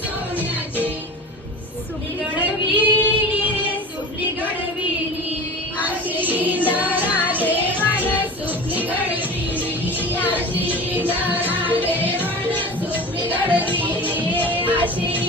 सोन्याची सोन्याची सुपली गडविली रे सुपली गडविली अशी इंदरा देवान सुपली गडविली अशी इंदरा देवान सुपली गडविली अशी